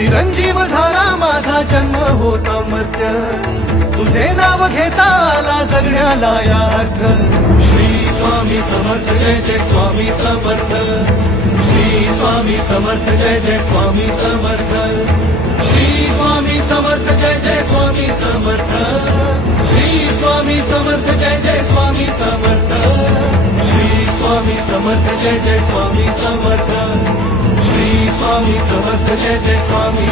चिरंजीव झाला माझा जन्म होता मर्त्य, तुझे नाव घेता आला जगण्याला यार्थ. श्री स्वामी समर्थ जय जय स्वामी समर्थ, श्री स्वामी समर्थ जय जय स्वामी समर्थ, श्री स्वामी समर्थ जय जय स्वामी समर्थ, श्री स्वामी समर्थ जय जय स्वामी समर्थ, श्री स्वामी समर्थ जय जय स्वामी समर्थ, श्री स्वामी समर्थ जय जय स्वामी